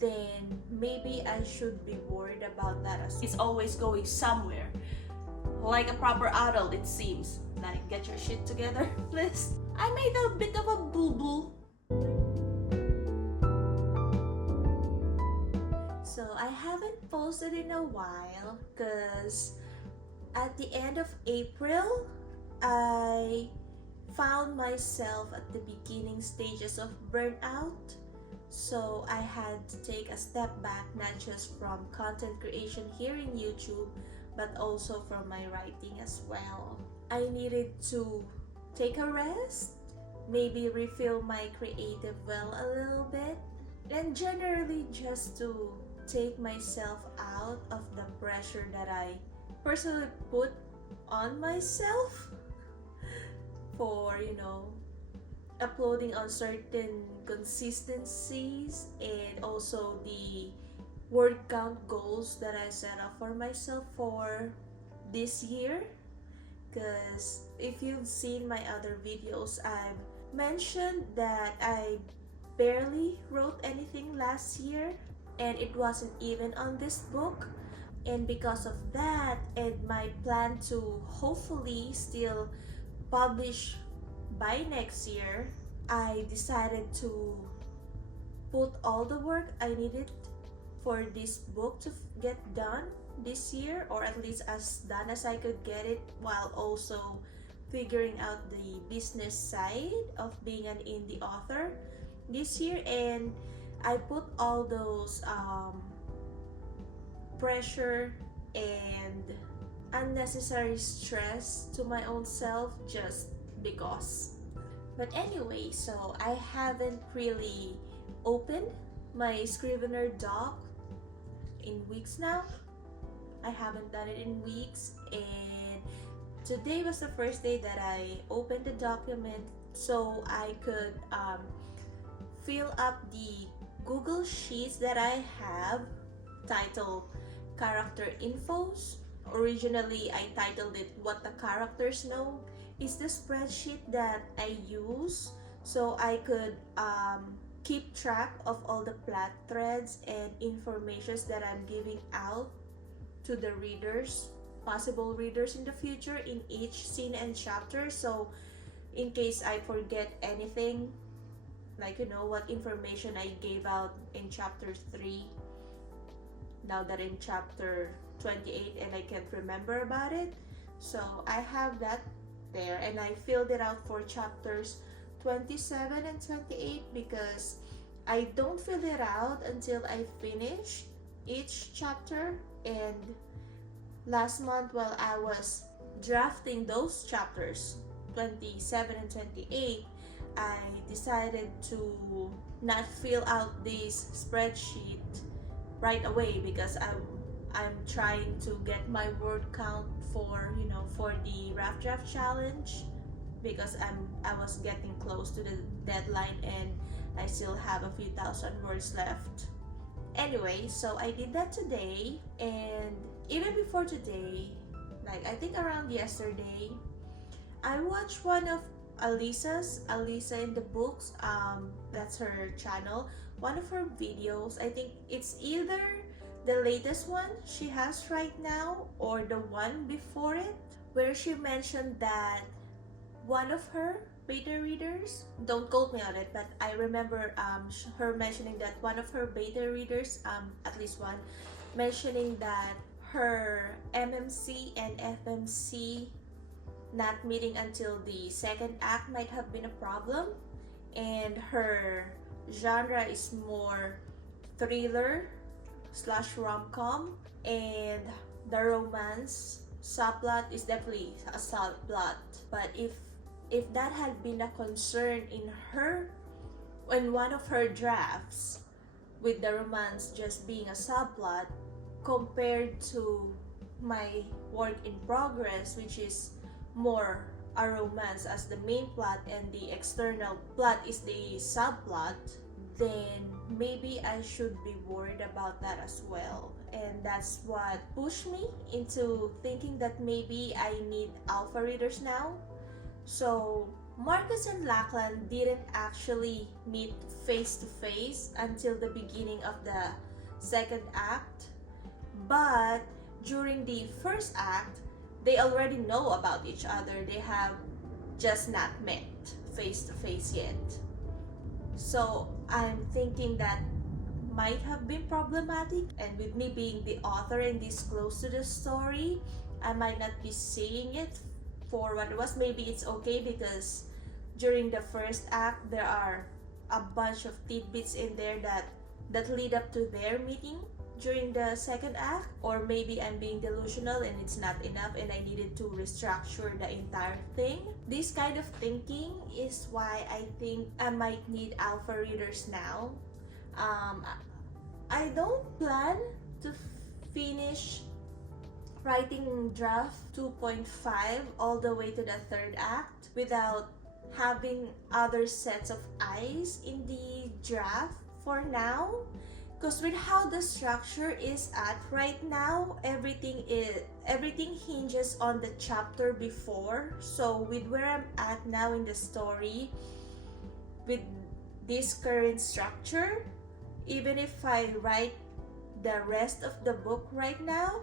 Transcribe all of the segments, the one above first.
then maybe I should be worried about that as well. It's always going somewhere. Like a proper adult, it seems. Like, get your shit together, please. I made a bit of a boo-boo. So I haven't posted in a while because at the end of April, I found myself at the beginning stages of burnout. So I had to take a step back, not just from content creation here in YouTube, but also from my writing as well. I needed to take a rest, maybe refill my creative well a little bit, and generally just to take myself out of the pressure that I personally put on myself for, uploading on certain consistencies, and also the word count goals that I set up for myself for this year. Because if you've seen my other videos, I've mentioned that I barely wrote anything last year, and it wasn't even on this book. And because of that, and my plan to hopefully still publish by next year, I decided to put all the work I needed for this book to get done this year, or at least as done as I could get it, while also figuring out the business side of being an indie author this year. And I put all those pressure and unnecessary stress to my own self just because. But anyway, so I haven't really opened my Scrivener doc in weeks now. I haven't done it in weeks, and today was the first day that I opened the document so I could fill up the Google Sheets that I have titled Character Infos. Originally, I titled it What the Characters Know. It's the spreadsheet that I use so I could keep track of all the plot threads and informations that I'm giving out to the readers, possible readers in the future, in each scene and chapter. So in case I forget anything, like what information I gave out in chapter 3, now that in chapter 28 and I can't remember about it. So I have that there, and I filled it out for chapters 27 and 28 because I don't fill it out until I finish each chapter. And last month, while I was drafting those chapters 27 and 28, I decided to not fill out this spreadsheet right away because I'm trying to get my word count for for the rough draft challenge, because I was getting close to the deadline and I still have a few thousand words left. Anyway, so I did that today, and even before today, like I think around yesterday, I watched one of Alisa in the Books, that's her channel, one of her videos. I think it's either the latest one she has right now or the one before it, where she mentioned that one of her beta readers, don't quote me on it, but I remember her mentioning that one of her beta readers, at least one, mentioning that her MMC and FMC not meeting until the second act might have been a problem, and her genre is more thriller / rom-com, and the romance subplot is definitely a subplot. But if that had been a concern in one of her drafts, with the romance just being a subplot, compared to my work in progress, which is more a romance as the main plot and the external plot is the subplot, then maybe I should be worried about that as well. And that's what pushed me into thinking that maybe I need alpha readers now. So Marcus and Lachlan didn't actually meet face to face until the beginning of the second act, but during the first act, they already know about each other. They have just not met face to face yet. So I'm thinking that might have been problematic, and with me being the author and this close to the story, I might not be seeing it for what it was. Maybe it's okay because during the first act there are a bunch of tidbits in there that lead up to their meeting during the second act, or maybe I'm being delusional and it's not enough and I needed to restructure the entire thing. This kind of thinking is why I think I might need alpha readers now. I don't plan to finish writing draft 2.5 all the way to the third act without having other sets of eyes in the draft for now, because with how the structure is at right now, everything hinges on the chapter before. So with where I'm at now in the story, with this current structure, even if I write the rest of the book right now,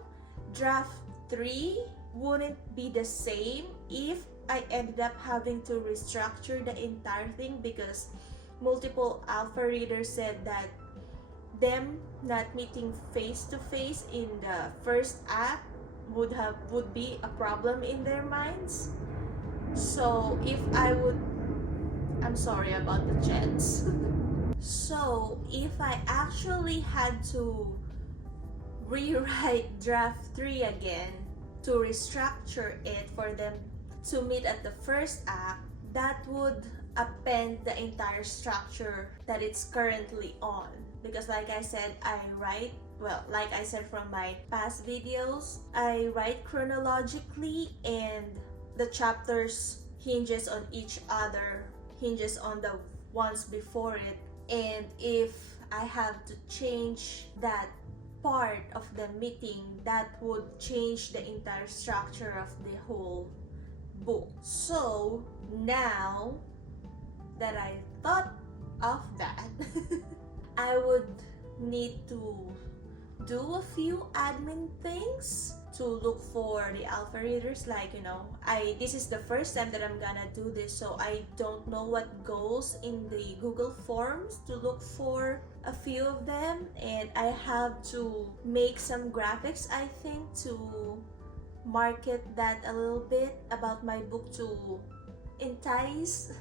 draft 3 wouldn't be the same if I ended up having to restructure the entire thing, because multiple alpha readers said that them not meeting face to face in the first act would be a problem in their minds. So if I would, I'm sorry about the jets. So if I actually had to rewrite draft 3 again to restructure it for them to meet at the first act, that would upend the entire structure that it's currently on. Because like I said, like I said from my past videos, I write chronologically and the chapters hinges on each other, hinges on the ones before it. And if I have to change that part of the meeting, that would change the entire structure of the whole book. So now that I thought of that, I would need to do a few admin things to look for the alpha readers. Like, this is the first time that I'm gonna do this, so I don't know what goes in the Google Forms to look for a few of them, and I have to make some graphics, I think, to market that a little bit about my book to entice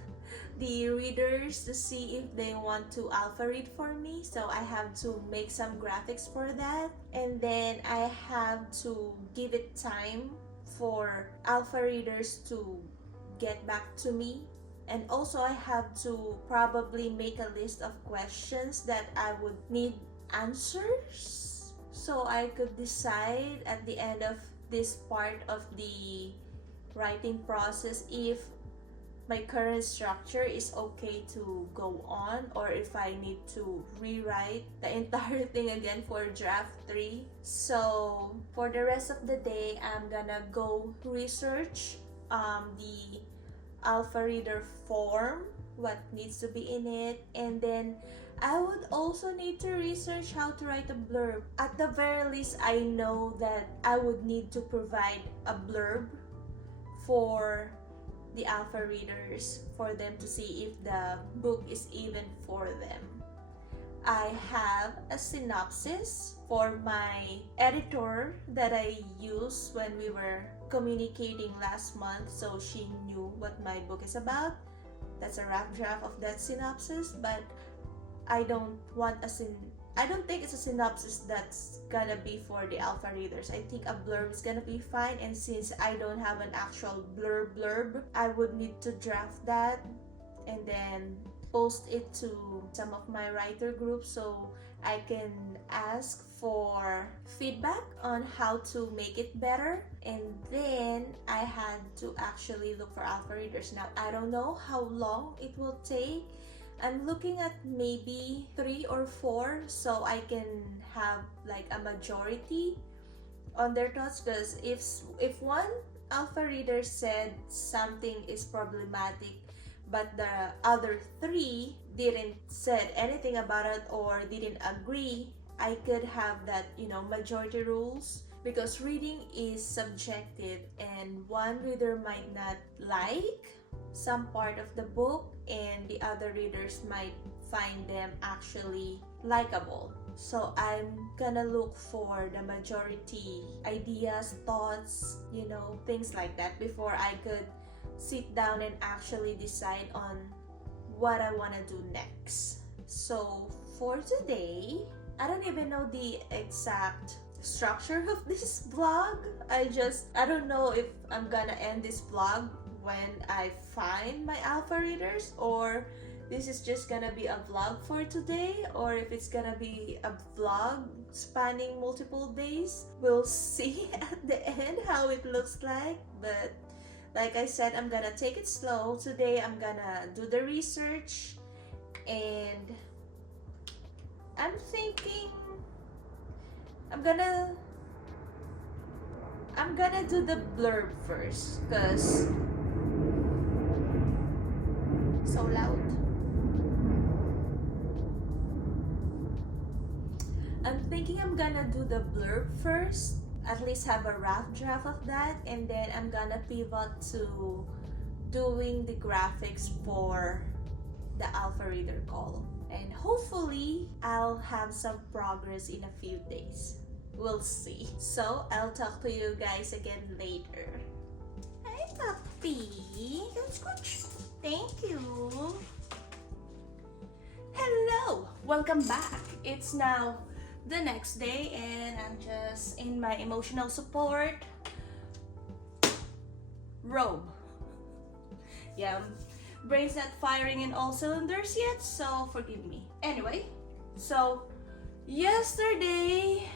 the readers to see if they want to alpha read for me. So I have to make some graphics for that, and then I have to give it time for alpha readers to get back to me. And also I have to probably make a list of questions that I would need answers, so I could decide at the end of this part of the writing process if my current structure is okay to go on, or if I need to rewrite the entire thing again for draft 3. So for the rest of the day, I'm gonna go research the alpha reader form, what needs to be in it, and then I would also need to research how to write a blurb. At the very least, I know that I would need to provide a blurb for the alpha readers for them to see if the book is even for them. I have a synopsis for my editor that I used when we were communicating last month, so she knew what my book is about. That's a rough draft of that synopsis, but I don't think it's a synopsis that's gonna be for the alpha readers. I think a blurb is gonna be fine, and since I don't have an actual blurb, I would need to draft that and then post it to some of my writer groups so I can ask for feedback on how to make it better. And then I had to actually look for alpha readers. Now I don't know how long it will take. I'm looking at maybe 3 or 4, so I can have like a majority on their thoughts, because if one alpha reader said something is problematic but the other 3 didn't said anything about it or didn't agree, I could have that, majority rules, because reading is subjective and one reader might not like some part of the book and the other readers might find them actually likable. So I'm gonna look for the majority ideas, thoughts, things like that before I could sit down and actually decide on what I want to do next. So for today, I don't even know the exact structure of this vlog. I don't know if I'm gonna end this vlog when I find my alpha readers, or this is just gonna be a vlog for today, or if it's gonna be a vlog spanning multiple days. We'll see at the end how it looks like. But like I said, I'm gonna take it slow. Today I'm gonna do the research, and I'm thinking I'm gonna do the blurb first, because so loud. I'm thinking I'm gonna do the blurb first, at least have a rough draft of that, and then I'm gonna pivot to doing the graphics for the alpha reader call, and hopefully I'll have some progress in a few days. We'll see. So I'll talk to you guys again later. Hi puppy. Thank you. Hello, welcome back. It's now the next day and I'm just in my emotional support robe. Yeah, brain's not firing in all cylinders yet, so forgive me. Anyway, so yesterday,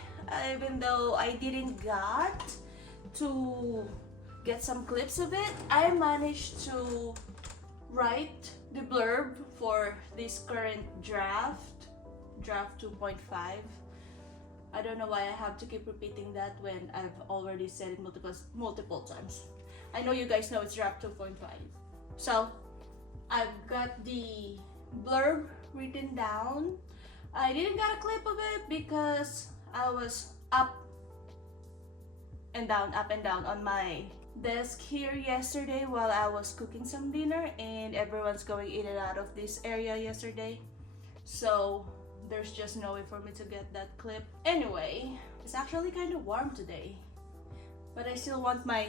even though I didn't get some clips of it, I managed to write the blurb for this current draft 2.5. I don't know why I have to keep repeating that when I've already said it multiple times. I know you guys know it's draft 2.5. So I've got the blurb written down. I didn't get a clip of it because I was up and down on my desk here yesterday while I was cooking some dinner, and everyone's going in and out of this area yesterday, so there's just no way for me to get that clip. Anyway, it's actually kind of warm today, but I still want my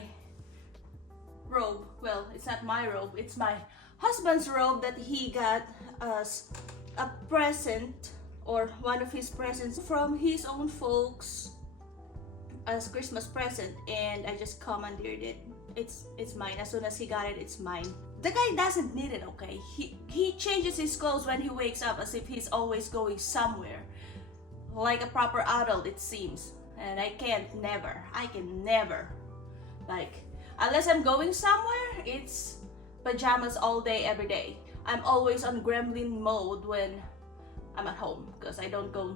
robe. Well, it's not my robe, it's my husband's robe that he got as a present, or one of his presents from his own folks as Christmas present, and I just commandeered it. It's mine. As soon as he got it, it's mine. The guy doesn't need it, okay? He changes his clothes when he wakes up as if he's always going somewhere, like a proper adult, it seems. And I can never, like, unless I'm going somewhere, it's pajamas all day every day. I'm always on gremlin mode when I'm at home because I don't go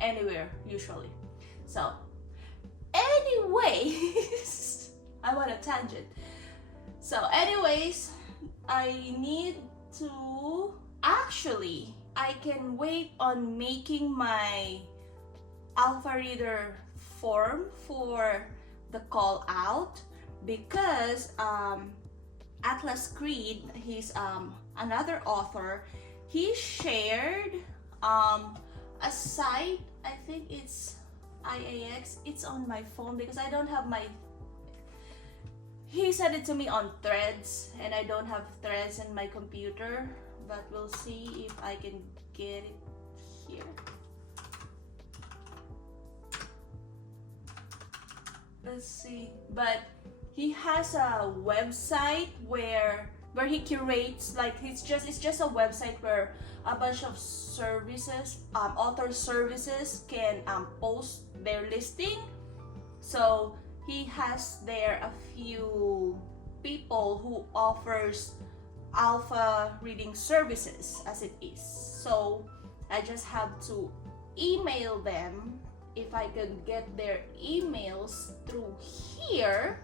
anywhere usually. So anyways, I'm on a tangent. So anyways, I need to, actually, I can wait on making my alpha reader form for the call out, because Atlas Creed, he's another author, he shared a site, I think it's IAX, it's on my phone because I don't have my, he sent it to me on Threads and I don't have Threads in my computer, but we'll see if I can get it here. Let's see, but he has a website where he curates, like, it's just a website where a bunch of services, author services can post their listing. So he has there a few people who offers alpha reading services as it is. So I just have to email them. If I can get their emails through here,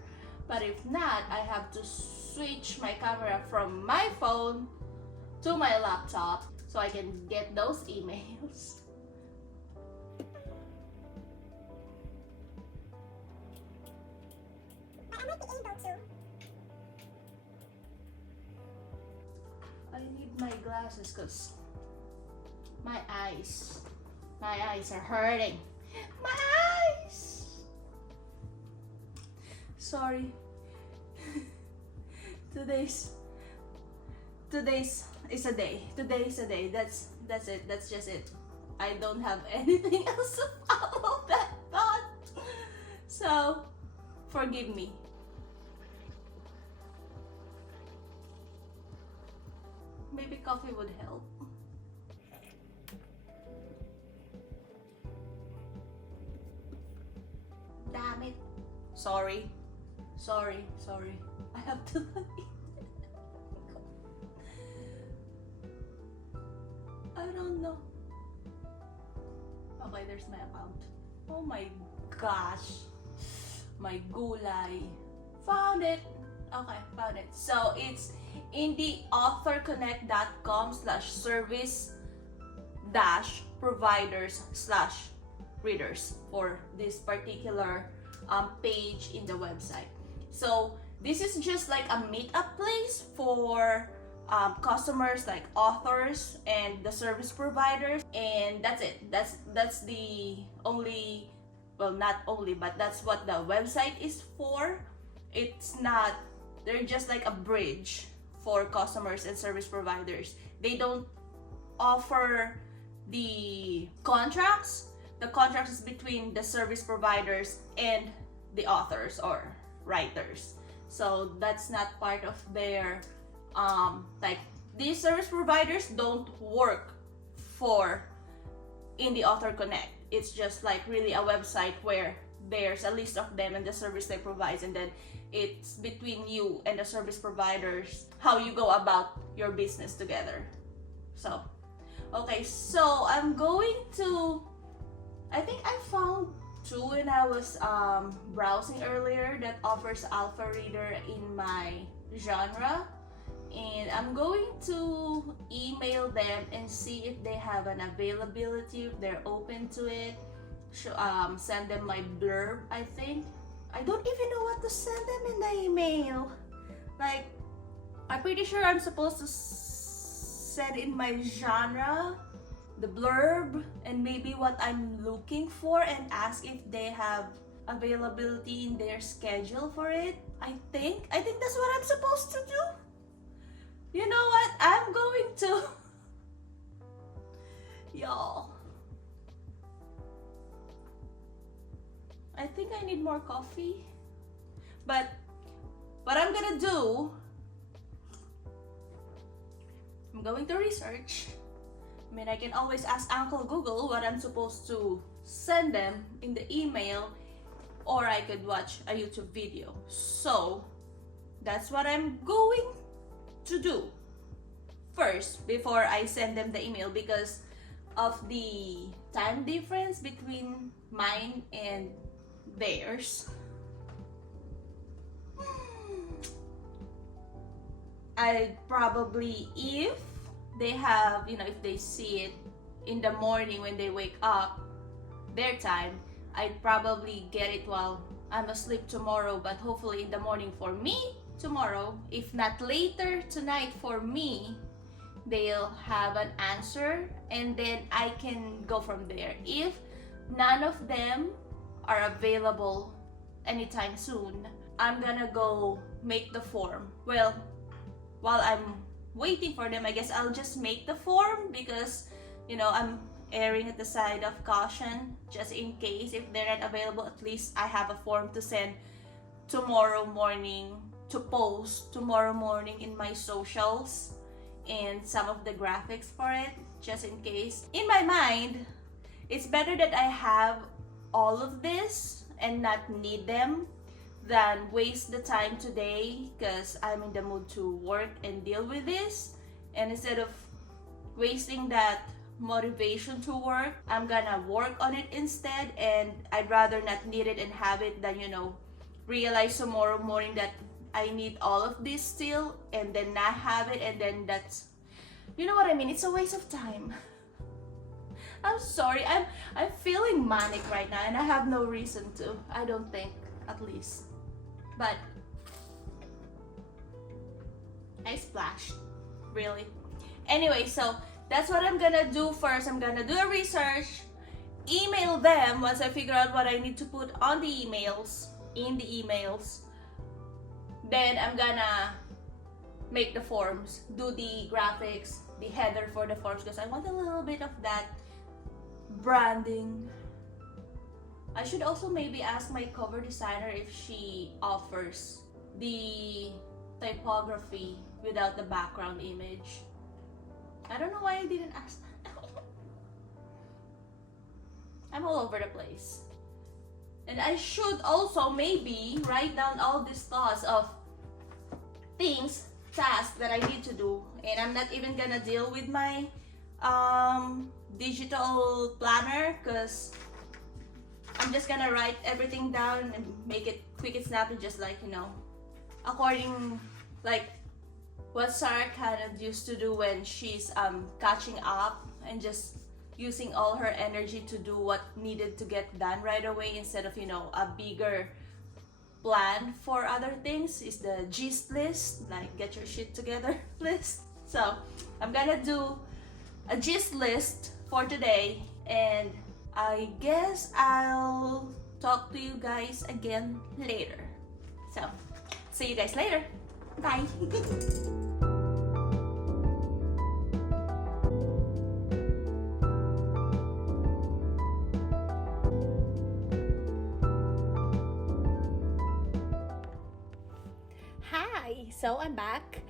But if not, I have to switch my camera from my phone to my laptop so I can get those emails. I might be able to. I need my glasses because my eyes are hurting. My eyes! Sorry. Today's is a day. Today is a day. That's it. That's just it. I don't have anything else to follow that thought. So, forgive me. Maybe coffee would help. Damn it. Sorry. I have to I don't know. Okay, there's my account. Oh my gosh. My gulay. Found it. Okay, found it. So it's indieauthorconnect.com/service-providers/readers for this particular page in the website. So this is just like a meetup place for customers like authors and the service providers, and that's it. That's the only, well, not only, but that's what the website is for. It's not, they're just like a bridge for customers and service providers. They don't offer the contracts. The contract is between the service providers and the authors or writers. So that's not part of their like, these service providers don't work for Indie Author Connect. It's just like really a website where there's a list of them and the service they provide, and then it's between you and the service providers how you go about your business together. So okay, so I'm going to, I think I found two when I was browsing earlier that offers alpha reader in my genre, and I'm going to email them and see if they have an availability, if they're open to it. Send them my blurb. I think I don't even know what to send them in the email. Like, I'm pretty sure I'm supposed to send in my genre, the blurb, and maybe what I'm looking for, and ask if they have availability in their schedule for it. I think that's what I'm supposed to do. You know what? I'm going to y'all, I think I need more coffee. But what I'm gonna do, I'm going to research. I mean, I can always ask Uncle Google what I'm supposed to send them in the email, or I could watch a YouTube video. So that's what I'm going to do first before I send them the email, because of the time difference between mine and theirs. I probably, if they have, you know, if they see it in the morning when they wake up, their time, I'd probably get it while I'm asleep tomorrow, but hopefully in the morning for me tomorrow. If not later tonight for me, they'll have an answer, and then I can go from there. If none of them are available anytime soon, I'm gonna go make the form. Well, while I'm waiting for them, I guess I'll just make the form, because, you know, I'm erring at the side of caution, just in case if they're not available. At least I have a form to send tomorrow morning, to post tomorrow morning in my socials, and some of the graphics for it, just in case. In my mind, it's better that I have all of this and not need them than waste the time today, because I'm in the mood to work and deal with this. And instead of wasting that motivation to work, I'm gonna work on it instead, and I'd rather not need it and have it than, you know, realize tomorrow morning that I need all of this still, and then not have it, and then that's, you know what I mean? It's a waste of time. I'm sorry, I'm feeling manic right now, and I have no reason to. I don't think, at least. But I splashed, really. Anyway, so that's what I'm gonna do first. I'm gonna do a research, email them once I figure out what I need to put on the emails, in the emails. Then I'm gonna make the forms, do the graphics, the header for the forms, because I want a little bit of that branding. I should also maybe ask my cover designer if she offers the typography without the background image. I don't know why I didn't ask that. I'm all over the place. And I should also maybe write down all these thoughts of things, tasks that I need to do. And I'm not even gonna deal with my digital planner, because I'm just gonna write everything down and make it quick and snappy, just like, you know, according like what Sarah kind of used to do when she's catching up and just using all her energy to do what needed to get done right away, instead of, you know, a bigger plan for other things. Is the GYST list, like get your shit together list. So I'm gonna do a GYST list for today, and I guess I'll talk to you guys again later. So see you guys later. Bye. Hi, so I'm back.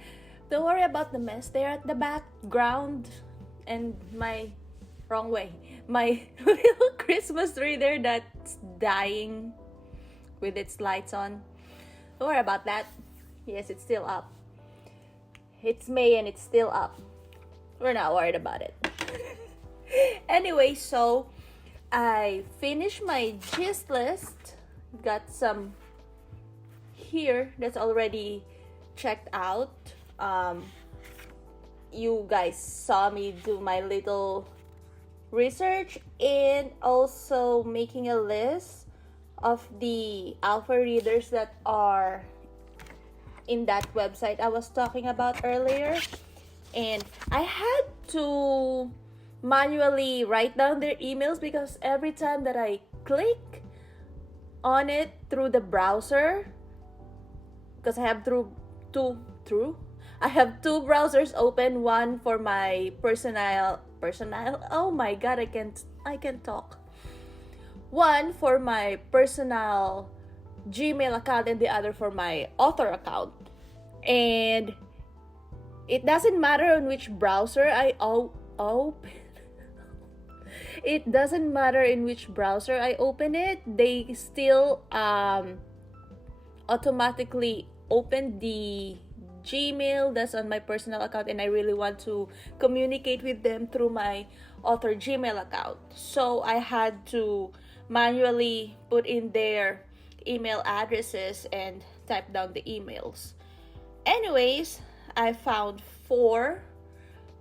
Don't worry about the mess there at the background and my my little Christmas tree there that's dying with its lights on. Don't worry about that. Yes, it's still up. It's May and it's still up. We're not worried about it. Anyway, so I finished my GYST list. Got some here that's already checked out. You guys saw me do my little research and also making a list of the alpha readers that are in that website I was talking about earlier. And I had to manually write down their emails, because every time that I click on it through the browser, because I have I have two browsers open, one for my personal oh my god, I can't talk. One for my personal Gmail account and the other for my author account. And it doesn't matter on which browser I open. It doesn't matter in which browser I open it, they still automatically open the Gmail that's on my personal account, and I really want to communicate with them through my author Gmail account. So I had to manually put in their email addresses and type down the emails. Anyways, I found 4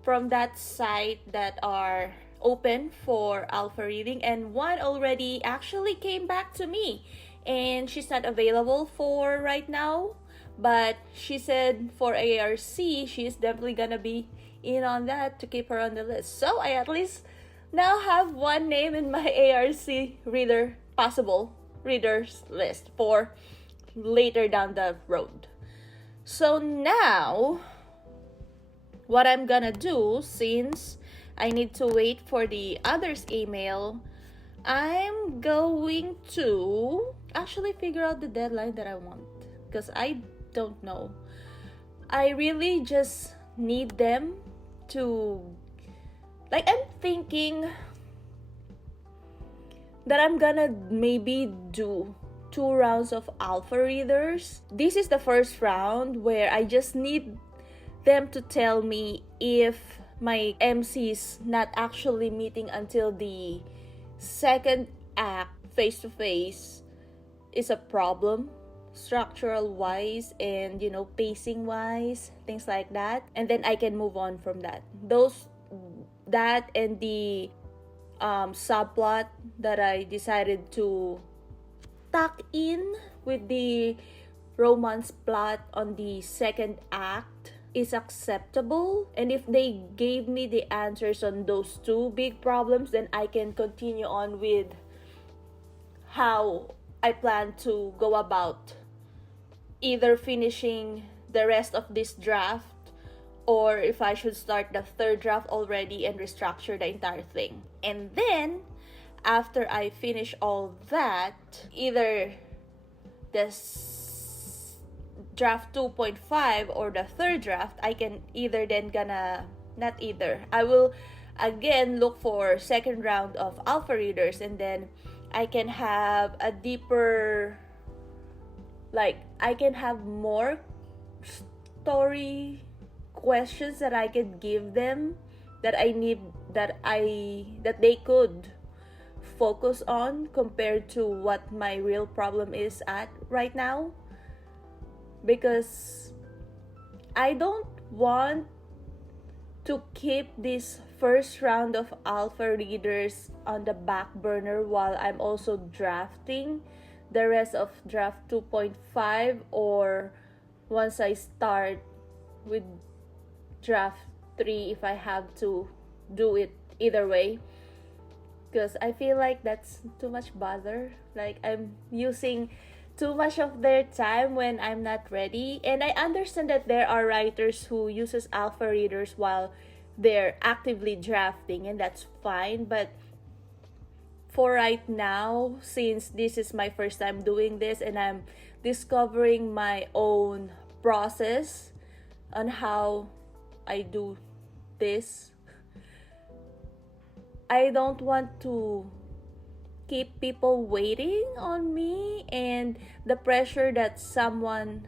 from that site that are open for alpha reading, and one already actually came back to me, and she's not available for right now, but she said for ARC she's definitely gonna be in on that to keep her on the list. So I at least now have one name in my ARC possible readers list for later down the road. So now what I'm gonna do, since I need to wait for the other's email, I'm going to actually figure out the deadline that I want, because I don't know. I really just need them to, like, I'm thinking that I'm gonna maybe do 2 rounds of alpha readers. This is the first round where I just need them to tell me if my MC's not actually meeting until the second act face-to-face is a problem, structural wise and pacing wise, things like that, and then I can move on from that and the subplot that I decided to tuck in with the romance plot on the second act is acceptable. And if they gave me the answers on those two big problems, then I can continue on with how I plan to go about either finishing the rest of this draft, or if I should start the third draft already and restructure the entire thing. And then after I finish all that, either this draft 2.5 or the third draft, I can either then I will again look for second round of alpha readers, and then I can have a deeper, I can have more story questions that I could give them, that they could focus on compared to what my real problem is at right now. Because I don't want to keep this first round of alpha readers on the back burner while I'm also drafting the rest of draft 2.5, or once I start with draft 3 if I have to do it either way. Because I feel like that's too much bother. I'm using too much of their time when I'm not ready. And I understand that there are writers who uses alpha readers while they're actively drafting, and that's fine. But for right now, since this is my first time doing this and I'm discovering my own process on how I do this, I don't want to keep people waiting on me, and the pressure that someone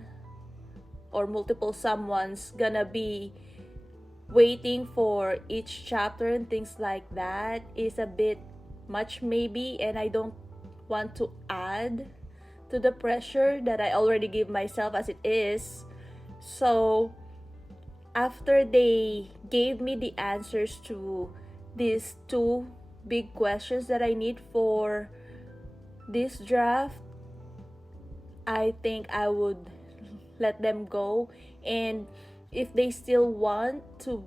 or multiple someone's gonna be waiting for each chapter and things like that is a bit much maybe, and I don't want to add to the pressure that I already give myself as it is. So after they gave me the answers to these two big questions that I need for this draft, I think I would let them go. And if they still want to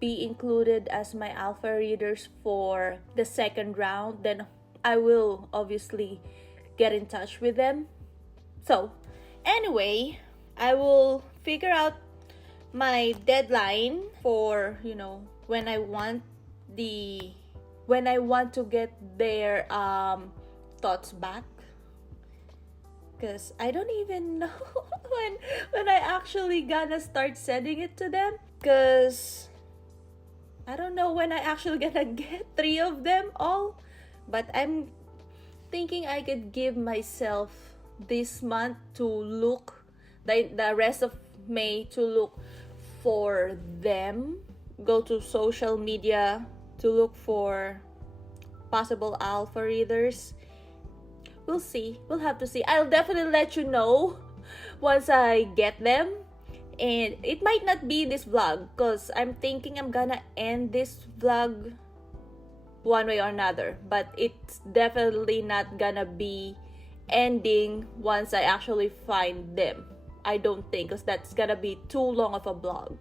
be included as my alpha readers for the second round, then I will obviously get in touch with them. So anyway, I will figure out my deadline for when I want to get their thoughts back, because I don't even know when I actually gonna start sending it to them, because I don't know when I actually gonna get 3 of them all. But I'm thinking I could give myself this month to look, the rest of May, to look for them, go to social media to look for possible alpha readers. We'll see. We'll have to see. I'll definitely let you know once I get them. And it might not be this vlog, because I'm thinking I'm gonna end this vlog one way or another. But it's definitely not gonna be ending once I actually find them. I don't think, because that's gonna be too long of a vlog.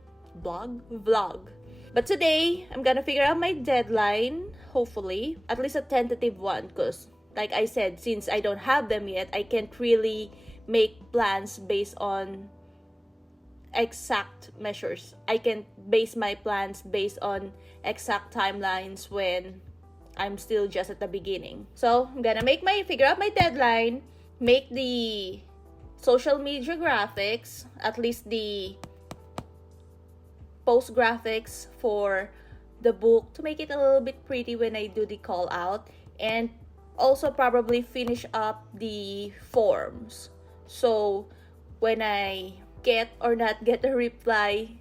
But today, I'm gonna figure out my deadline, hopefully. At least a tentative one, because like I said, since I don't have them yet, I can't really make plans based on exact measures. I can base my plans based on exact timelines when I'm still just at the beginning. So I'm gonna figure out my deadline, make the social media graphics, at least the post graphics for the book, to make it a little bit pretty when I do the call out, and also probably finish up the forms. So when I get or not get a reply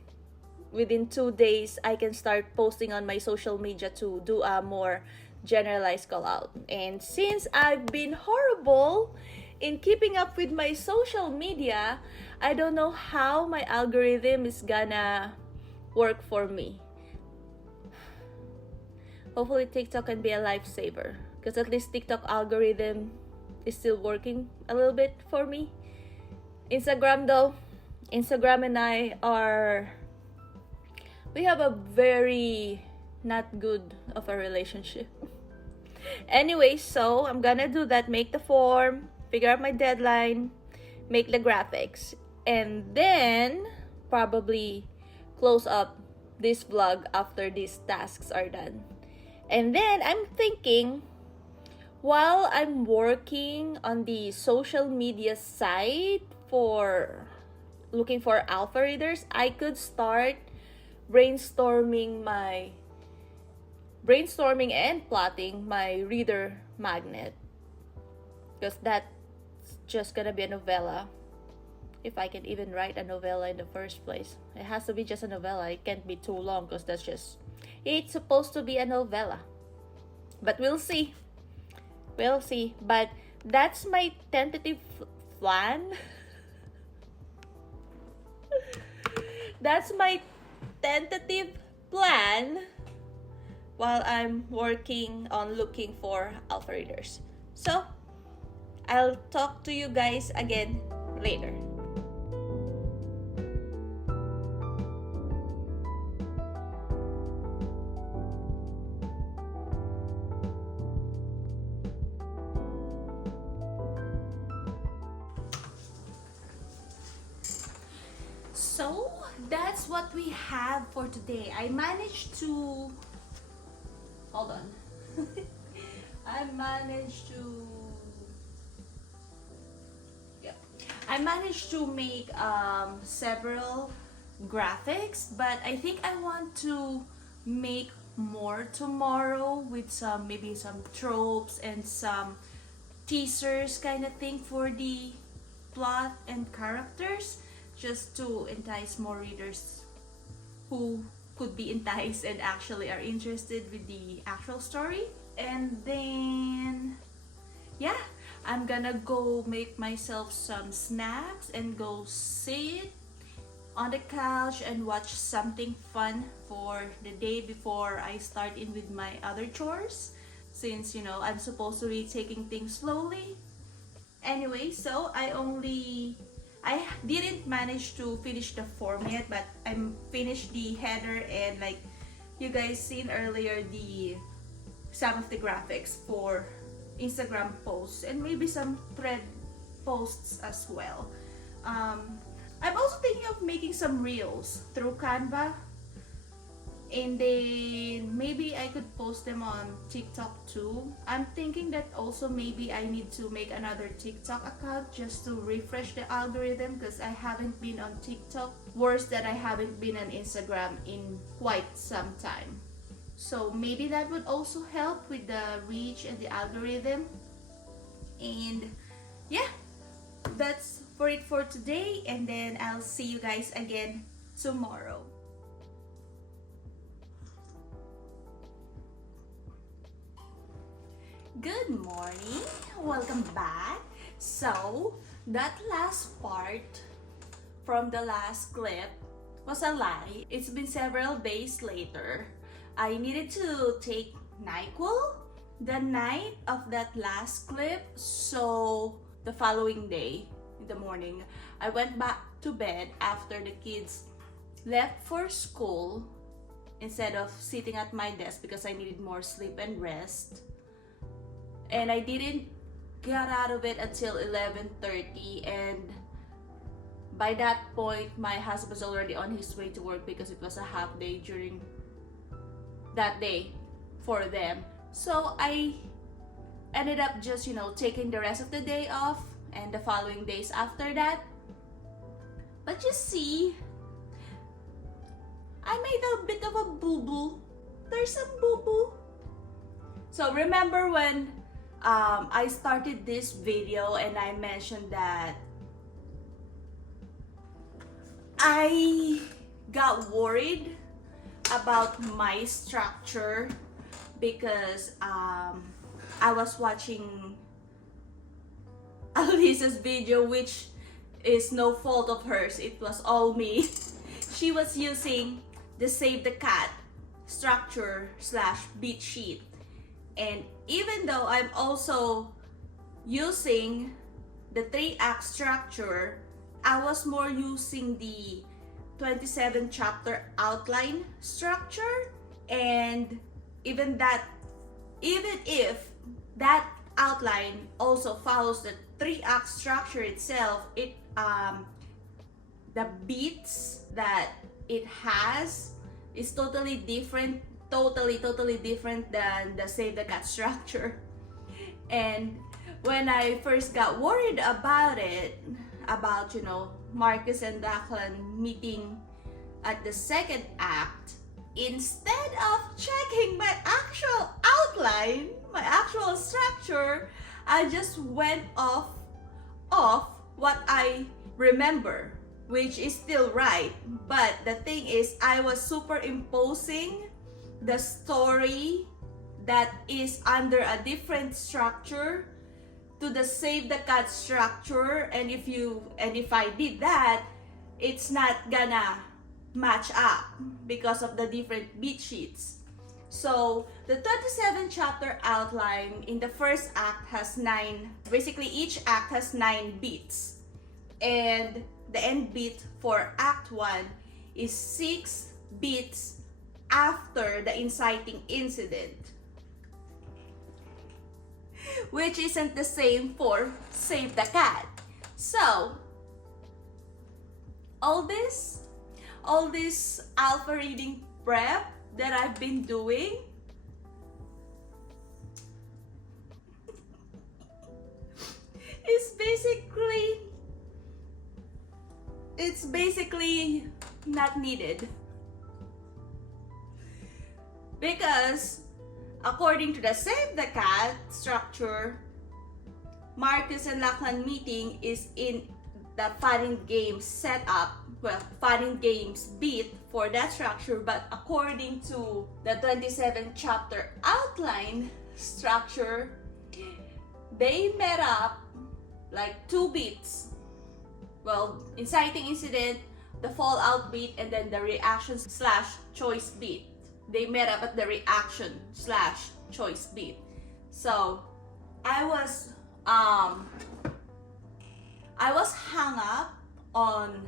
within 2 days, I can start posting on my social media to do a more generalized call out. And since I've been horrible in keeping up with my social media, I don't know how my algorithm is gonna work for me. Hopefully TikTok can be a lifesaver, because at least TikTok algorithm is still working a little bit for me. Instagram though, Instagram and we have a very not good of a relationship. Anyway, so I'm gonna do that, make the form, figure out my deadline, make the graphics, and then probably close up this vlog after these tasks are done. And then I'm thinking, while I'm working on the social media site for looking for alpha readers, I could start brainstorming and plotting my reader magnet, because that's just gonna be a novella, if I can even write a novella in the first place. It has to be just a novella. It can't be too long, because it's supposed to be a novella. But we'll see. But that's my tentative plan. That's my tentative plan while I'm working on looking for alpha readers. So, I'll talk to you guys again later. So, that's what we have for today. I managed to... Hold on. I managed to make several graphics, but I think I want to make more tomorrow with maybe some tropes and some teasers kind of thing for the plot and characters, just to entice more readers who could be enticed and actually are interested with the actual story. And then yeah, I'm gonna go make myself some snacks and go sit on the couch and watch something fun for the day before I start in with my other chores, since I'm supposed to be taking things slowly. Anyway, so I didn't manage to finish the form yet, but I finished the header and, like you guys seen earlier, some of the graphics for Instagram posts and maybe some thread posts as well. I'm also thinking of making some reels through Canva, and then maybe I could post them on TikTok too. I'm thinking that also maybe I need to make another TikTok account just to refresh the algorithm, because I haven't been on TikTok. Worse that I haven't been on Instagram in quite some time. So maybe that would also help with the reach and the algorithm. And yeah, that's for it for today, and then I'll see you guys again tomorrow. Good morning, welcome back. So that last part from the last clip was a lie. It's been several days later. I needed to take NyQuil the night of that last clip, so the following day in the morning I went back to bed after the kids left for school, instead of sitting at my desk because I needed more sleep and rest. And I didn't get out of it until 11:30, and by that point my husband was already on his way to work, because it was a half day during that day for them. So I ended up just taking the rest of the day off and the following days after that. But you see, I made a bit of a boo-boo. There's some boo-boo. So remember when I started this video and I mentioned that I got worried about my structure because I was watching Alisa's video, which is no fault of hers, it was all me. She was using the Save the Cat structure slash beat sheet. And even though I'm also using the 3-act structure, I was more using the 27 chapter outline structure. And even if that outline also follows the 3-act structure itself, the beats that it has is totally different, totally different than the Save the Cat structure. And when I first got worried about it, about, you know, Marcus and Declan meeting at the 2nd act, instead of checking my actual outline, my actual structure, I just went off what I remember, which is still right. But the thing is, I was superimposing the story that is under a different structure to the Save the Cat structure, and if I did that, it's not gonna match up because of the different beat sheets. So the 27 chapter outline in the 1st act has 9, basically each act has 9 beats, and the end beat for act 1 is 6 beats after the inciting incident, which isn't the same for Save the Cat. So all this alpha reading prep that I've been doing is basically not needed, because according to the Save the Cat structure, Marcus and Lachlan meeting is in the Fun and Games setup, well, Fun and Games beat for that structure. But according to the 27 chapter outline structure, they met up like 2 beats. Well, inciting incident, the fallout beat, and then the reaction slash choice beat. They met up at the reaction slash choice beat. So I was hung up on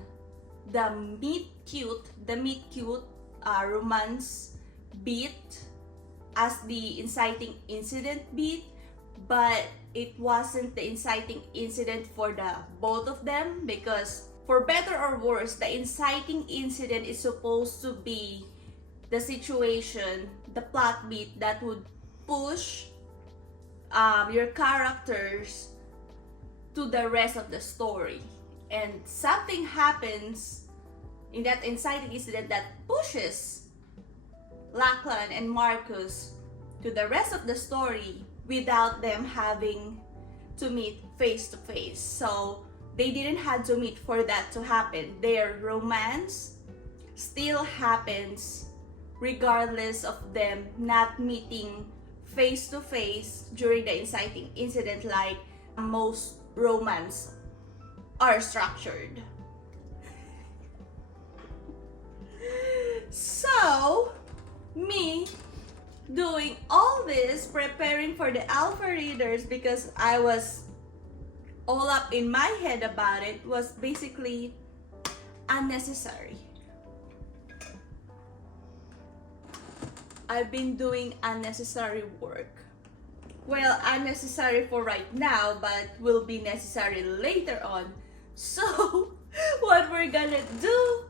the meet cute romance beat as the inciting incident beat, but it wasn't the inciting incident for the both of them, because for better or worse, the inciting incident is supposed to be the situation, the plot beat that would push your characters to the rest of the story. And something happens in that inciting incident that pushes Lachlan and Marcus to the rest of the story without them having to meet face to face. So they didn't have to meet for that to happen. Their romance still happens regardless of them not meeting face to face during the inciting incident, like most romance are structured. So me doing all this, preparing for the alpha readers, because I was all up in my head about it, was basically unnecessary. I've been doing unnecessary work. Well, unnecessary for right now, but will be necessary later on. So what we're gonna do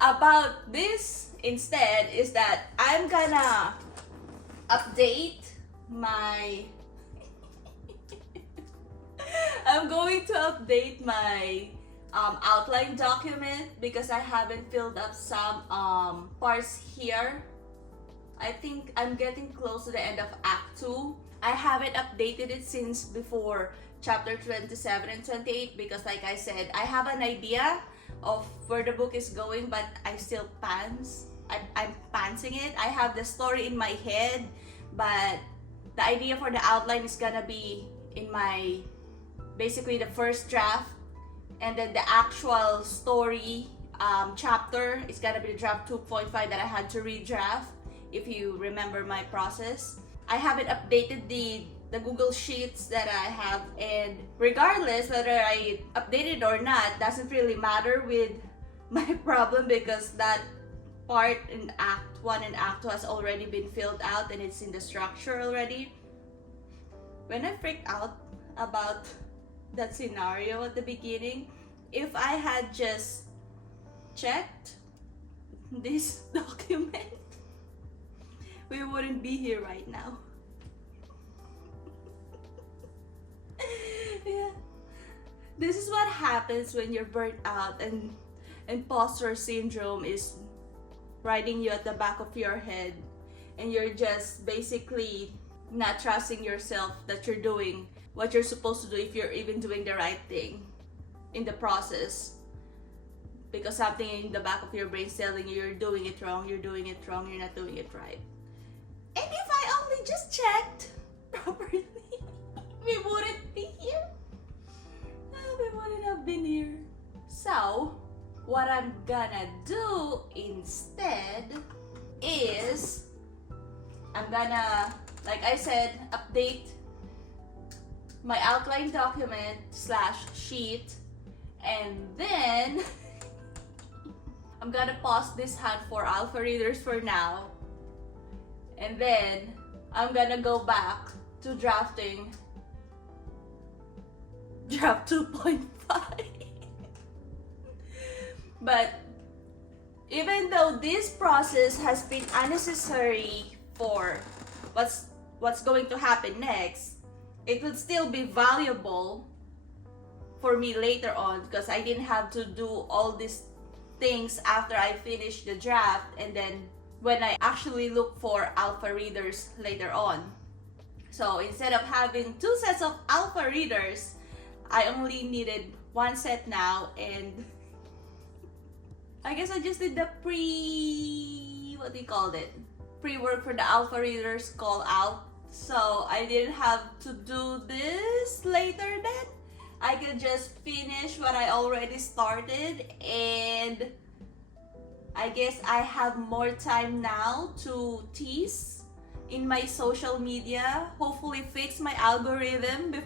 about this instead is that I'm gonna update my I'm going to update my outline document, because I haven't filled up some parts here. I think I'm getting close to the end of Act 2. I haven't updated it since before chapter 27 and 28, because like I said, I have an idea of where the book is going, but I'm pantsing it. I have the story in my head, but the idea for the outline is gonna be in my basically the first draft, and then the actual story chapter is gonna be the draft 2.5 that I had to redraft, if you remember my process. I haven't updated the Google Sheets that I have, and regardless whether I update it or not, doesn't really matter with my problem, because that part in Act 1 and Act 2 has already been filled out and it's in the structure already. When I freaked out about that scenario at the beginning, if I had just checked this document, we wouldn't be here right now. Yeah. This is what happens when you're burnt out and imposter syndrome is riding you at the back of your head, and you're just basically not trusting yourself that you're doing what you're supposed to do, if you're even doing the right thing in the process, because something in the back of your brain is telling you you're doing it wrong, you're doing it wrong, you're not doing it right. And if I only just checked properly, we wouldn't be here. We wouldn't have been here. So what I'm gonna do instead is I'm gonna, like I said, update my outline document / sheet, and then I'm gonna pause this hunt for alpha readers for now, and then I'm gonna go back to drafting draft 2.5. But even though this process has been unnecessary for what's going to happen next, it would still be valuable for me later on, because I didn't have to do all these things after I finish the draft, and then when I actually look for alpha readers later on. So instead of having 2 sets of alpha readers, I only needed 1 set now, and I guess I just did the pre-work for the alpha readers call out. So I didn't have to do this later then. I could just finish what I already started, and I guess I have more time now to tease in my social media, hopefully fix my algorithm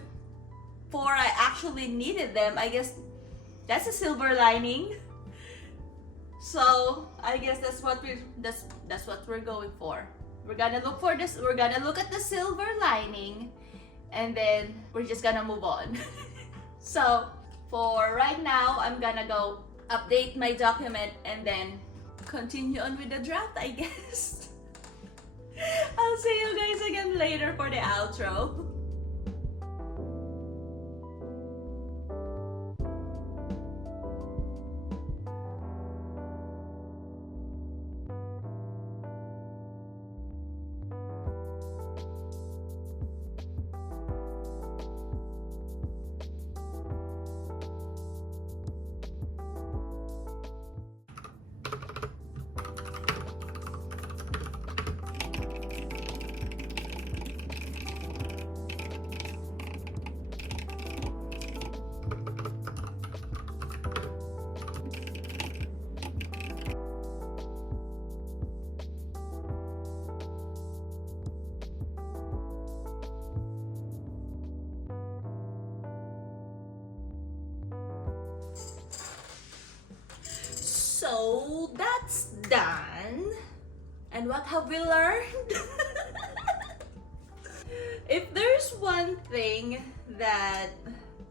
before I actually needed them. I guess that's a silver lining. So I guess that's what we're going for. We're gonna look for this. We're gonna look at the silver lining, and then we're just gonna move on. So for right now, I'm gonna go update my document and then continue on with the draft, I guess. I'll see you guys again later for the outro. So that's done. And what have we learned? If there's one thing that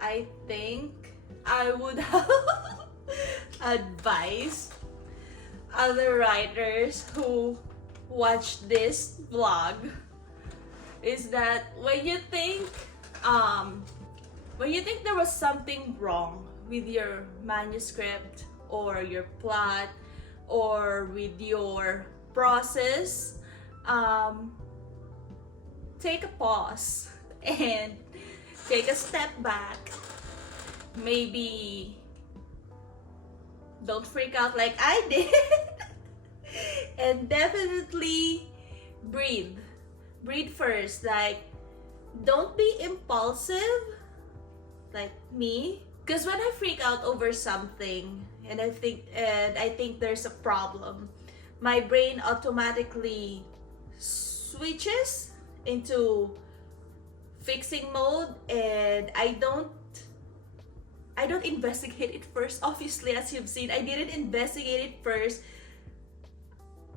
I think I would have advised other writers who watch this vlog, is that when you think there was something wrong with your manuscript or your plot or with your process, take a pause and take a step back. Maybe don't freak out like I did. And definitely breathe first. Like, don't be impulsive like me. Because when I freak out over something and I think there's a problem, my brain automatically switches into fixing mode, and I don't investigate it first. Obviously, as you've seen, I didn't investigate it first.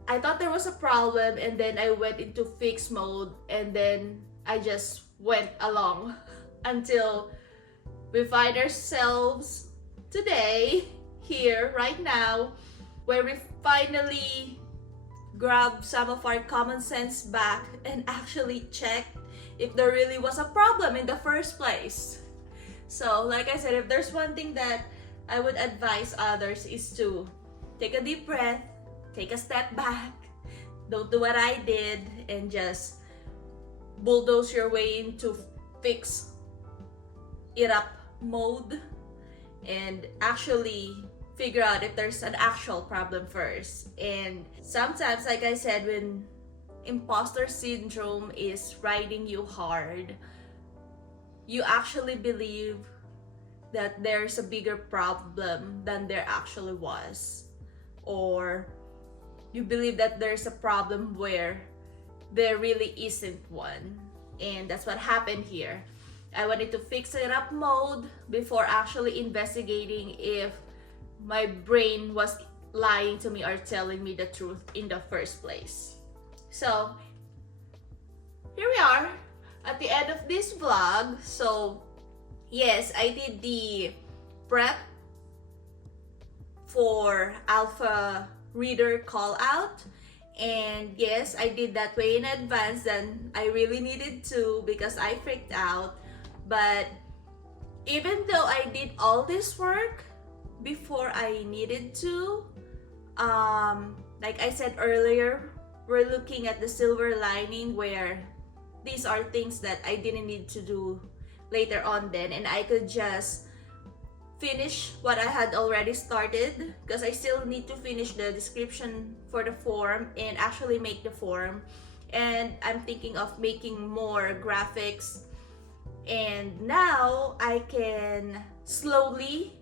I thought there was a problem, and then I went into fix mode, and then I just went along until we find ourselves today, here, right now, where we finally grab some of our common sense back and actually check if there really was a problem in the first place. So, like I said, if there's one thing that I would advise others is to take a deep breath, take a step back, don't do what I did, and just bulldoze your way into fix it up mode and actually figure out if there's an actual problem first. And sometimes, like I said, when imposter syndrome is riding you hard, you actually believe that there's a bigger problem than there actually was, or you believe that there's a problem where there really isn't one. And that's what happened here. I wanted to fix it up mode before actually investigating if my brain was lying to me or telling me the truth in the first place. So here we are at the end of this vlog. So yes, I did the prep for alpha reader call out, and yes, I did that way in advance than I really needed to because I freaked out. But even though I did all this work before I needed to, like I said earlier, we're looking at the silver lining where these are things that I didn't need to do later on then, and I could just finish what I had already started, because I still need to finish the description for the form and actually make the form. And I'm thinking of making more graphics, and now I can slowly,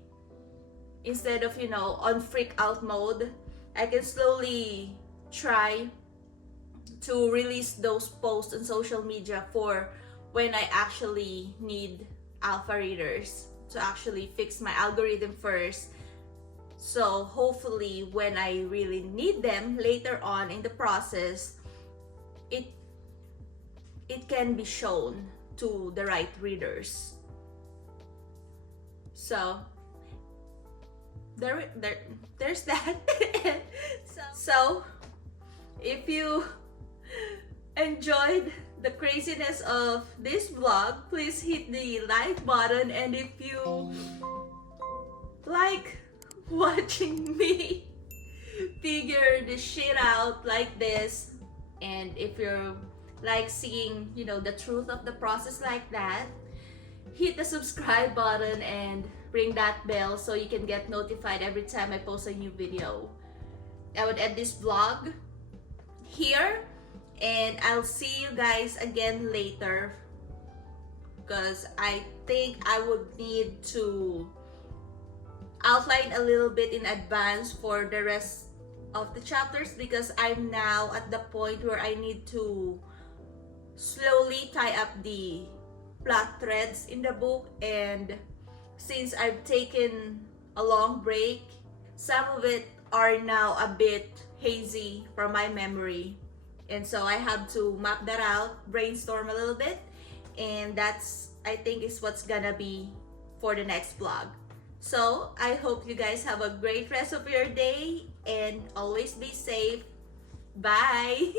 instead of on freak out mode, I can slowly try to release those posts on social media for when I actually need alpha readers to actually fix my algorithm first. So hopefully when I really need them later on in the process, it can be shown to the right readers. So there's that. So if you enjoyed the craziness of this vlog, please hit the like button, and if you like watching me figure the shit out like this, and if you're like seeing the truth of the process like that, hit the subscribe button and ring that bell so you can get notified every time I post a new video. I would end this vlog here, and I'll see you guys again later, because I think I would need to outline a little bit in advance for the rest of the chapters, because I'm now at the point where I need to slowly tie up the plot threads in the book. And since I've taken a long break, some of it are now a bit hazy from my memory, and so I have to map that out, brainstorm a little bit, and that's, I think, is what's gonna be for the next vlog. So I hope you guys have a great rest of your day, and always be safe. Bye.